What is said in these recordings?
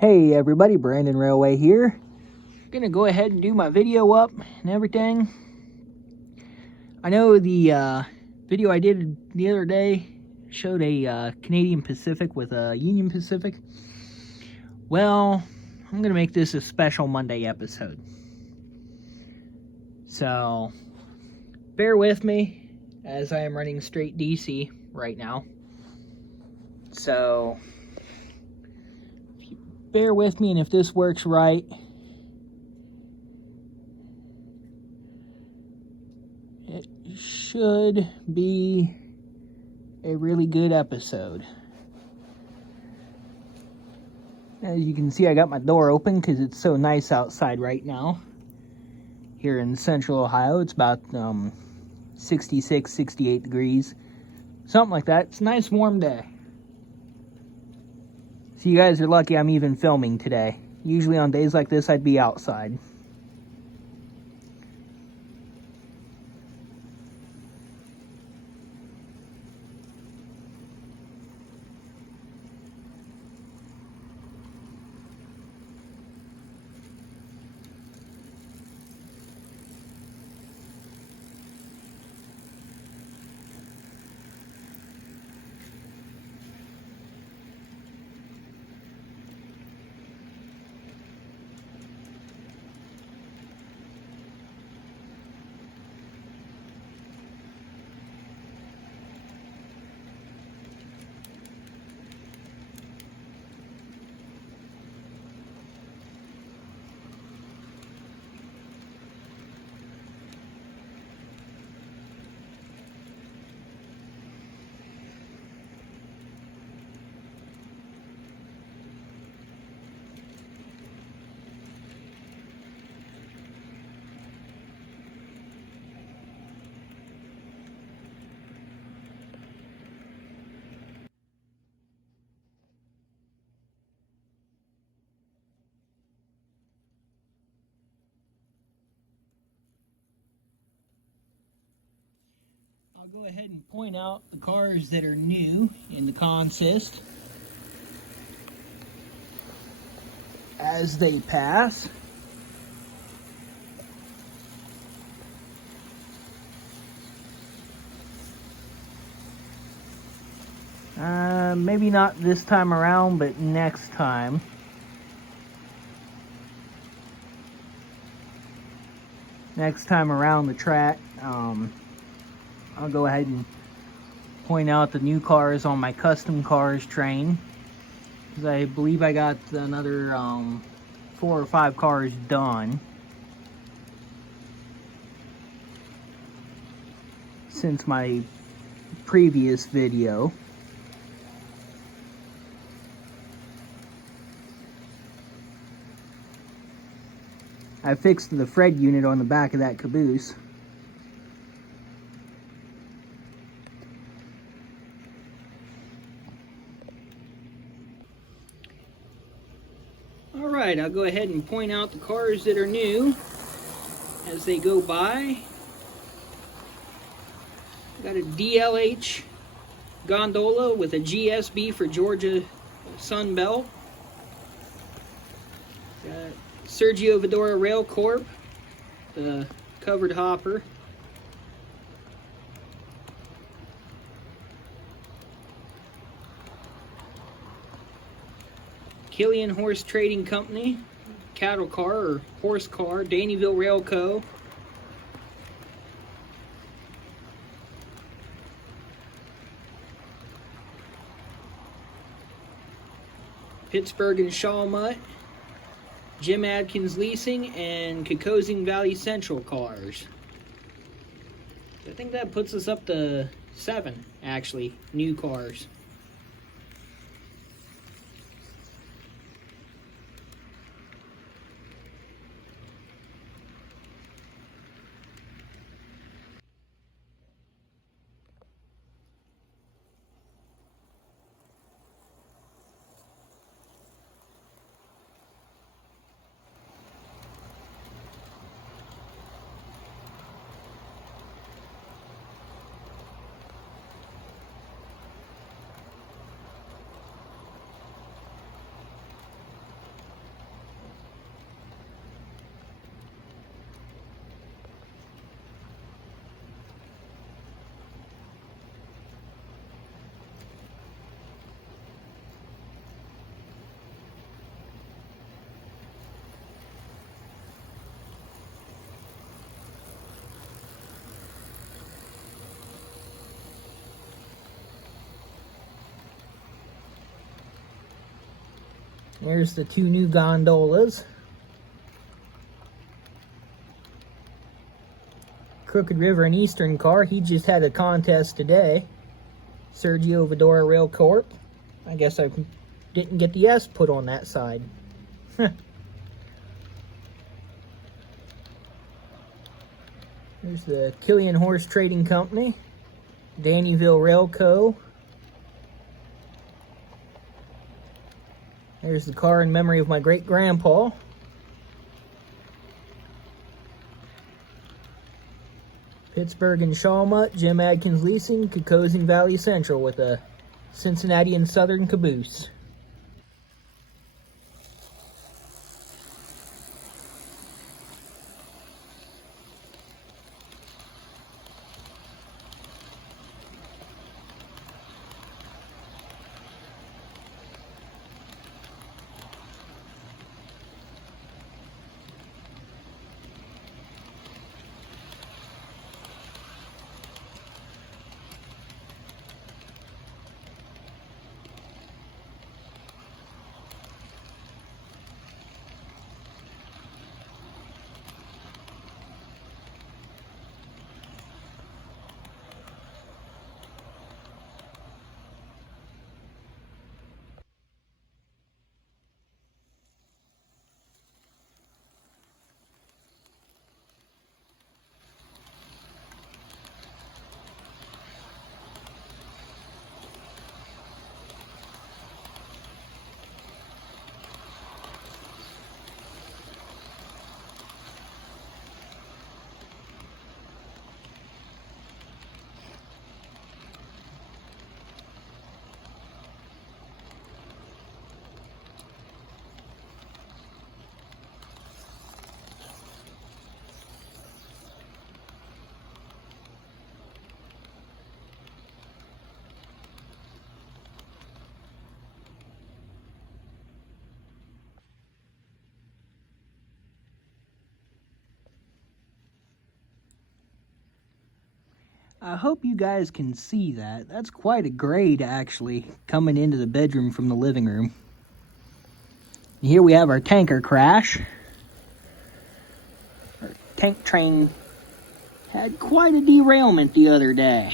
Hey everybody, Brandon Railway here. Gonna go ahead and do my video up and everything. I know the video I did the other day showed a Canadian Pacific with a Union Pacific. Well, I'm gonna make this a special Monday episode. So, bear with me as I am running straight DC right now. So, bear with me, and if this works right, it should be a really good episode. As you can see, I got my door open because it's so nice outside right now. Here in central Ohio, it's about 66, 68 degrees. Something like that. It's a nice warm day. So you guys are lucky I'm even filming today. Usually on days like this, I'd be outside. I'll go ahead and point out the cars that are new in the consist as they pass. Maybe not this time around, but next time. Next time around the track, I'll go ahead and point out the new cars on my custom cars train, because I believe I got another 4 or 5 cars done since my previous video. I fixed the Fred unit on the back of that caboose. Alright, I'll go ahead and point out the cars that are new as they go by. Got a DLH gondola with a GSB for Georgia Sun Belt. Got Sergio Vidora Rail Corp, the covered hopper. Killian Horse Trading Company, cattle car or horse car, Daneyville Rail Co. Pittsburgh and Shawmut, Jim Adkins Leasing, and Kokosing Valley Central cars. I think that puts us up to 7, actually, new cars. There's the two new gondolas. Crooked River and Eastern car, he just had a contest today. Sergio Vidora Rail Corp. I guess I didn't get the S put on that side. There's the Killian Horse Trading Company. Dannyville Rail Co. There's the car in memory of my great-grandpa. Pittsburgh and Shawmut, Jim Adkins Leasing, Kokosing Valley Central with a Cincinnati and Southern caboose. I hope you guys can see that. That's quite a grade, actually, coming into the bedroom from the living room. Here we have our tanker crash. Our tank train had quite a derailment the other day.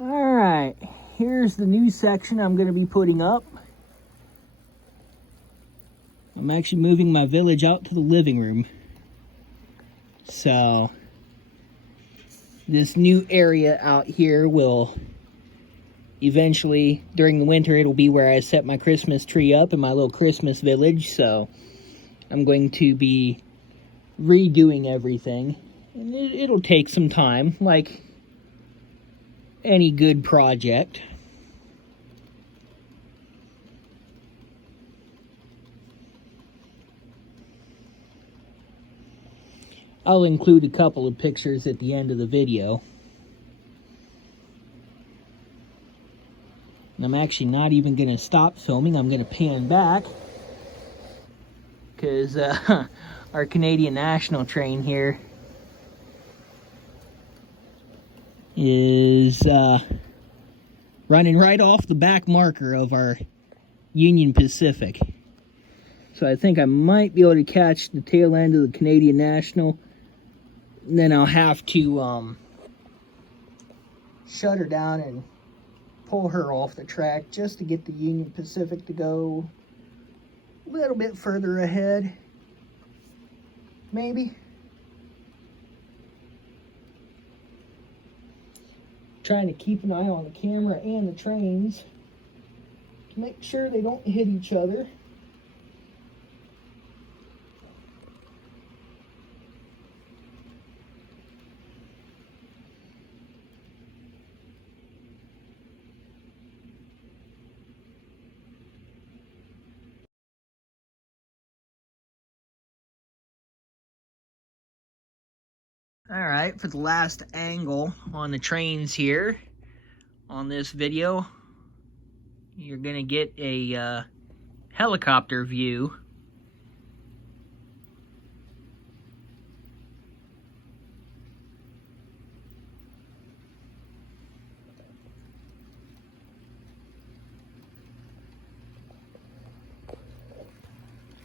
Alright, here's the new section I'm going to be putting up. I'm actually moving my village out to the living room. So, this new area out here will eventually, during the winter, it'll be where I set my Christmas tree up in my little Christmas village. So, I'm going to be redoing everything. And it'll take some time, like any good project. I'll include a couple of pictures at the end of the video. And I'm actually not even going to stop filming. I'm going to pan back, because our Canadian National train here is running right off the back marker of our Union Pacific. So I think I might be able to catch the tail end of the Canadian National. And then I'll have to shut her down and pull her off the track just to get the Union Pacific to go a little bit further ahead. Maybe. Trying to keep an eye on the camera and the trains to make sure they don't hit each other. Alright, for the last angle on the trains here on this video, you're going to get a helicopter view.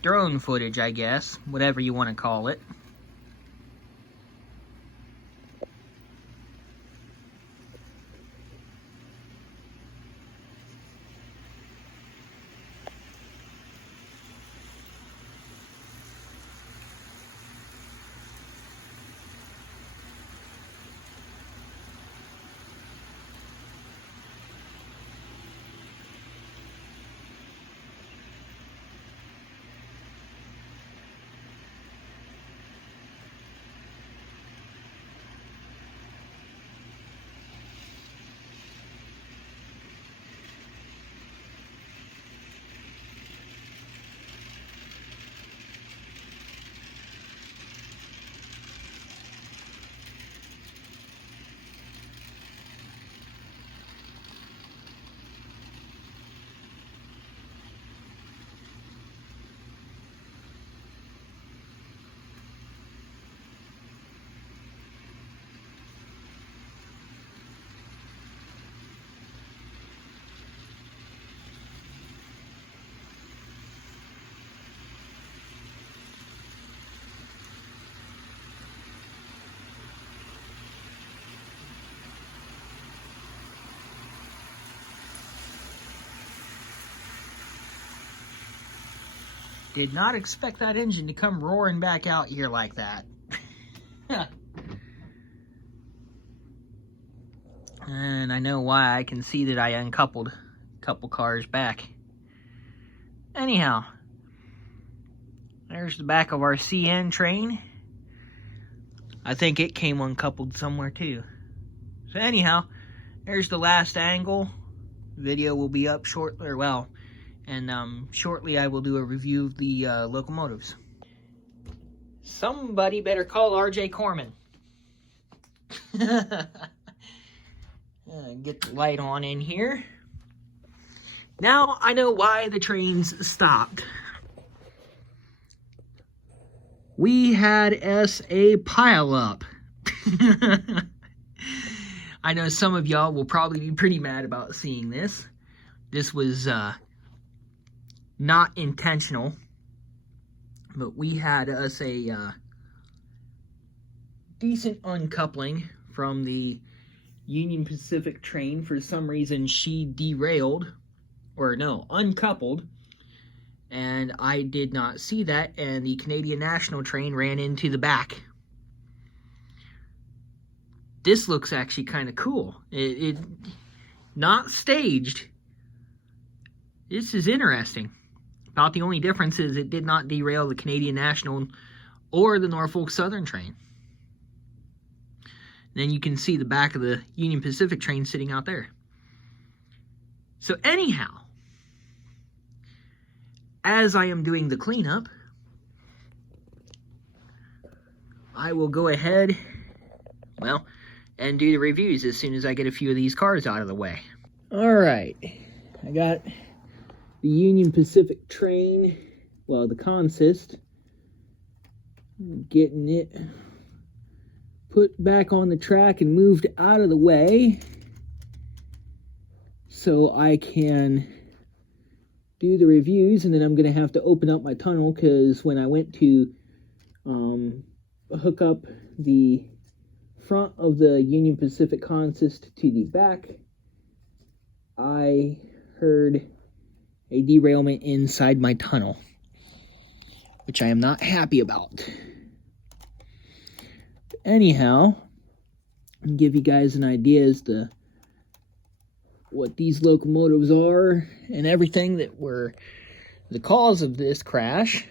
Drone footage, I guess, whatever you want to call it. Did not expect that engine to come roaring back out here like that. And I know why. I can see that I uncoupled a couple cars back. Anyhow, there's the back of our CN train. I think it came uncoupled somewhere too. So anyhow, there's the last angle. Video will be up shortly, or well, and shortly I will do a review of the locomotives. Somebody better call RJ Corman. Get the light on in here. Now I know why the trains stopped. We had us a pileup. I know some of y'all will probably be pretty mad about seeing this. This was not intentional, but we had us a decent uncoupling from the Union Pacific train. For some reason, she derailed, or no, uncoupled, and I did not see that, and the Canadian National train ran into the back. This looks actually kind of cool. It not staged. This is interesting. About the only difference is it did not derail the Canadian National or the Norfolk Southern train. Then you can see the back of the Union Pacific train sitting out there. So anyhow, as I am doing the cleanup, I will go ahead, well, and do the reviews as soon as I get a few of these cars out of the way. Alright, I got the Union Pacific train, well, the consist, getting it put back on the track and moved out of the way so I can do the reviews. And then I'm going to have to open up my tunnel, because when I went to hook up the front of the Union Pacific consist to the back, I heard a derailment inside my tunnel, which I am not happy about. Anyhow, I'll give you guys an idea as to what these locomotives are and everything that were the cause of this crash.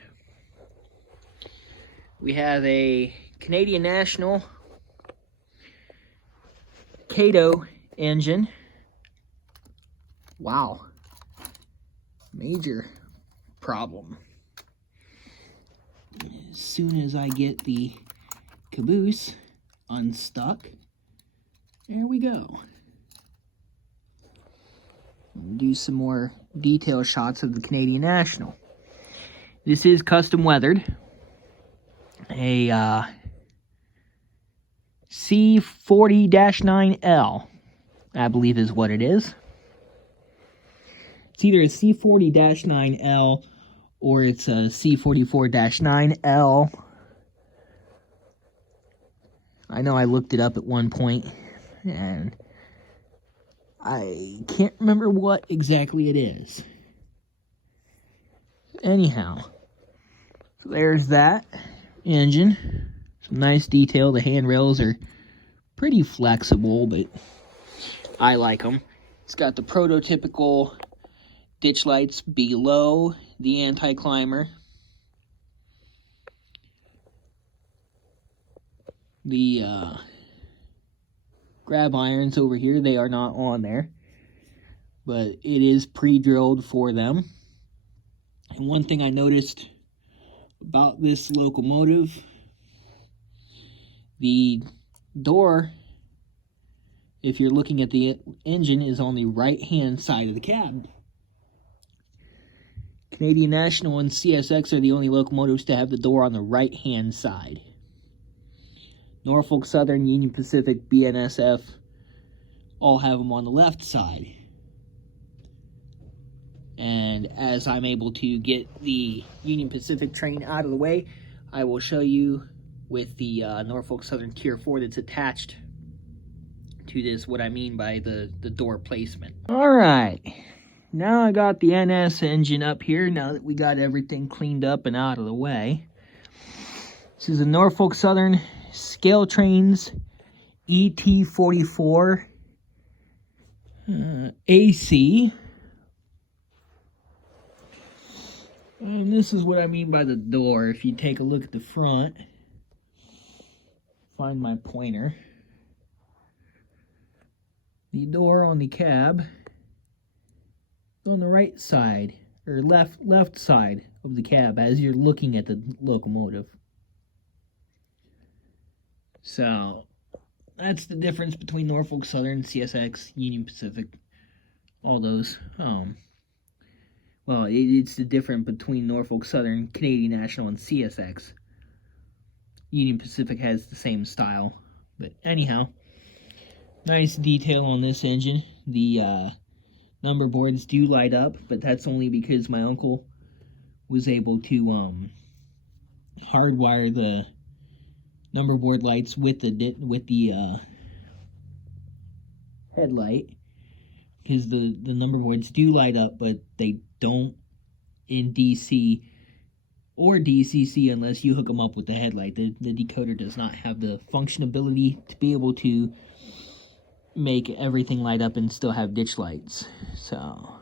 We have a Canadian National Cato engine. Wow. Major problem. As soon as I get the caboose unstuck, there we go. Do some more detail shots of the Canadian National. This is custom weathered. A C40-9L, I believe is what it is. It's either a C40-9L or it's a C44-9L. I know I looked it up at one point, and I can't remember what exactly it is. Anyhow, so there's that engine. Some nice detail. The handrails are pretty flexible, but I like them. It's got the prototypical ditch lights below the anti-climber. The grab irons over here, they are not on there, but it is pre-drilled for them. And one thing I noticed about this locomotive, the door, if you're looking at the engine, is on the right hand side of the cab. Canadian National and CSX are the only locomotives to have the door on the right hand side. Norfolk Southern, Union Pacific, BNSF all have them on the left side. And as I'm able to get the Union Pacific train out of the way, I will show you with the Norfolk Southern Tier 4 that's attached to this what I mean by the door placement. Alright, now I got the NS engine up here, now that we got everything cleaned up and out of the way. This is a Norfolk Southern Scale Trains ET44 AC. And this is what I mean by the door. If you take a look at the front, find my pointer. The door on the cab is on the right side, or left side of the cab as you're looking at the locomotive. So that's the difference between Norfolk Southern, CSX, Union Pacific, all those. Well, it's the difference between Norfolk Southern, Canadian National, and CSX. Union Pacific has the same style. But anyhow, nice detail on this engine. The number boards do light up, but that's only because my uncle was able to hardwire the number board lights with the headlight, because the number boards do light up, but they don't in DC or DCC unless you hook them up with the headlight. The decoder does not have the functionability to be able to make everything light up and still have ditch lights. So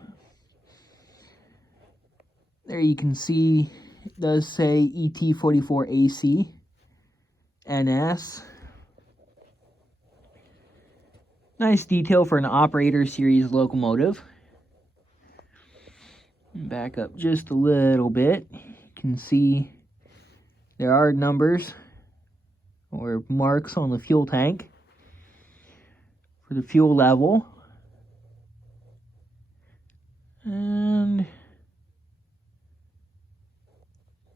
there you can see it does say ET44AC NS. Nice detail for an operator series locomotive. Back up just a little bit. You can see there are numbers or marks on the fuel tank for the fuel level. And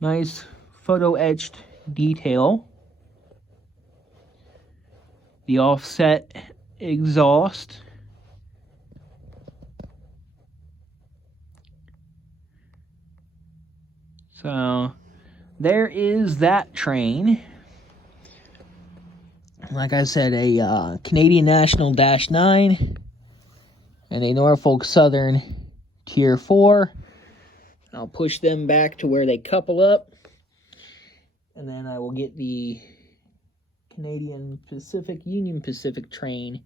nice photo etched detail. The offset exhaust. So there is that train. Like I said, a Canadian National Dash 9 and a Norfolk Southern Tier 4. I'll push them back to where they couple up, and then I will get the Canadian Pacific, Union Pacific train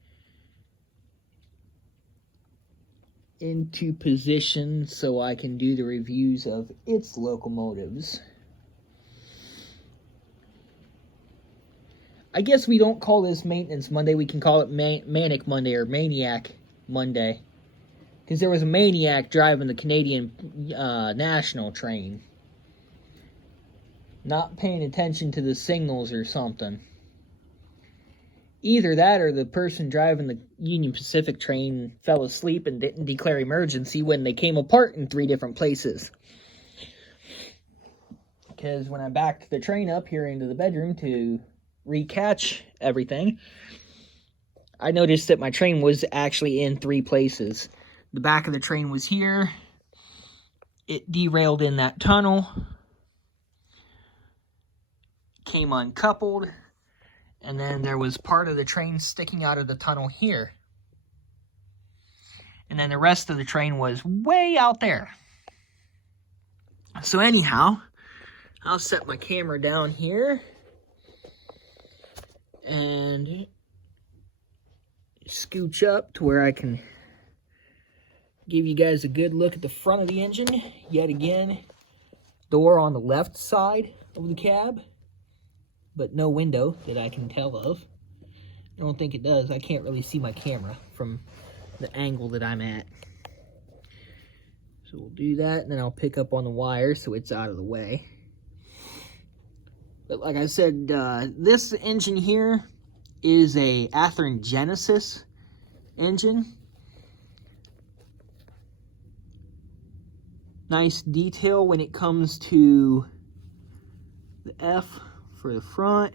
into position so I can do the reviews of its locomotives. I guess we don't call this Maintenance Monday, we can call it Manic Monday or Maniac Monday. Because there was a maniac driving the Canadian National train. Not paying attention to the signals or something. Either that or the person driving the Union Pacific train fell asleep and didn't declare emergency when they came apart in 3 different places. Because when I backed the train up here into the bedroom to recatch everything, I noticed that my train was actually in 3 places. The back of the train was here. It derailed in that tunnel. Came uncoupled. And then there was part of the train sticking out of the tunnel here. And then the rest of the train was way out there. So anyhow, I'll set my camera down here. And scooch up to where I can give you guys a good look at the front of the engine. Yet again, door on the left side of the cab, but no window that I can tell of. I don't think it does. I can't really see my camera from the angle that I'm at. So we'll do that, and then I'll pick up on the wire so it's out of the way. But like I said, this engine here is a Athearn Genesis engine. Nice detail when it comes to the F for the front.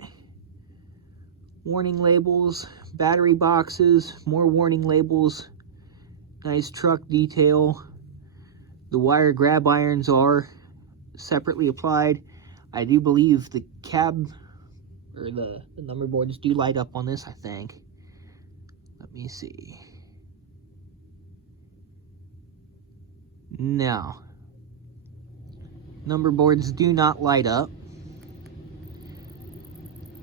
Warning labels, battery boxes, more warning labels. Nice truck detail. The wire grab irons are separately applied. I do believe the cab or the number boards do light up on this, I think. Let me see. No. Number boards do not light up.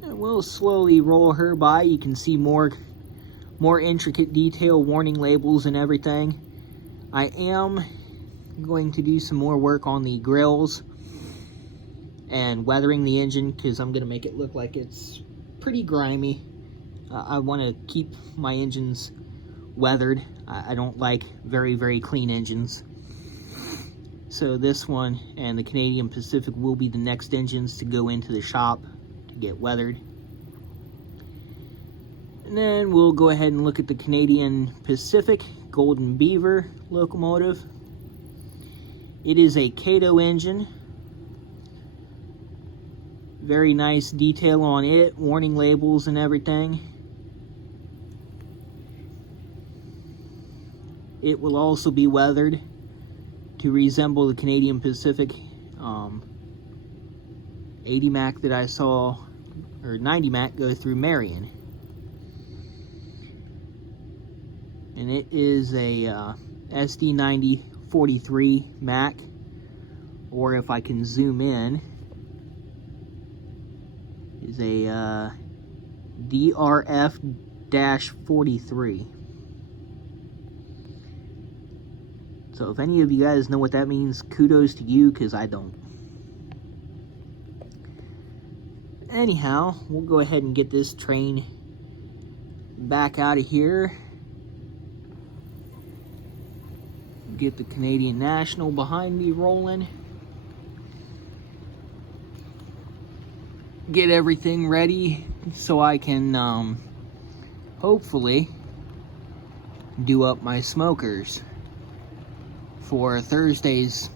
And we'll slowly roll her by. You can see more intricate detail, warning labels and everything. I am going to do some more work on the grills and weathering the engine, because I'm going to make it look like it's pretty grimy. I want to keep my engines weathered. I don't like very, very clean engines. So this one and the Canadian Pacific will be the next engines to go into the shop to get weathered. And then we'll go ahead and look at the Canadian Pacific Golden Beaver locomotive. It is a Cato engine. Very nice detail on it, warning labels and everything. It will also be weathered to resemble the Canadian Pacific 80 Mac that I saw, or 90 Mac go through Marion. And it is a SD9043 Mac, or if I can zoom in, is a DRF-43. So if any of you guys know what that means, kudos to you, because I don't. Anyhow, we'll go ahead and get this train back out of here. Get the Canadian National behind me rolling. Get everything ready so I can hopefully do up my smokers for Thursday's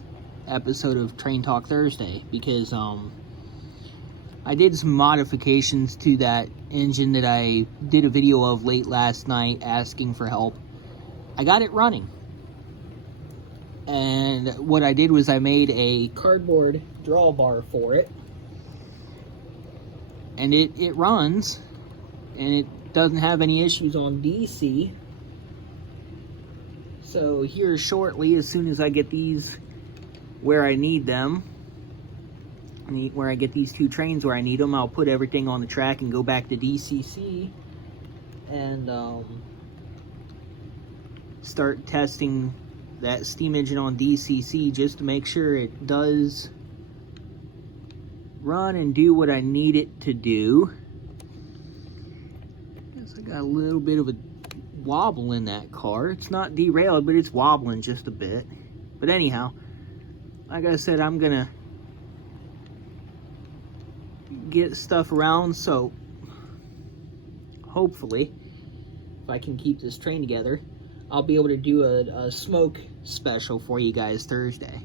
episode of Train Talk Thursday, because I did some modifications to that engine that I did a video of late last night asking for help. I got it running. And what I did was I made a cardboard drawbar for it. And it runs. And it doesn't have any issues on DC. So here shortly, as soon as I get these where I need them, where I get these two trains where I need them, I'll put everything on the track and go back to DCC and start testing that steam engine on DCC just to make sure it does run and do what I need it to do. Guess I got a little bit of a wobble in that car. It's not derailed, but it's wobbling just a bit. But anyhow, like I said, I'm gonna get stuff around, so hopefully if I can keep this train together, I'll be able to do a smoke special for you guys Thursday.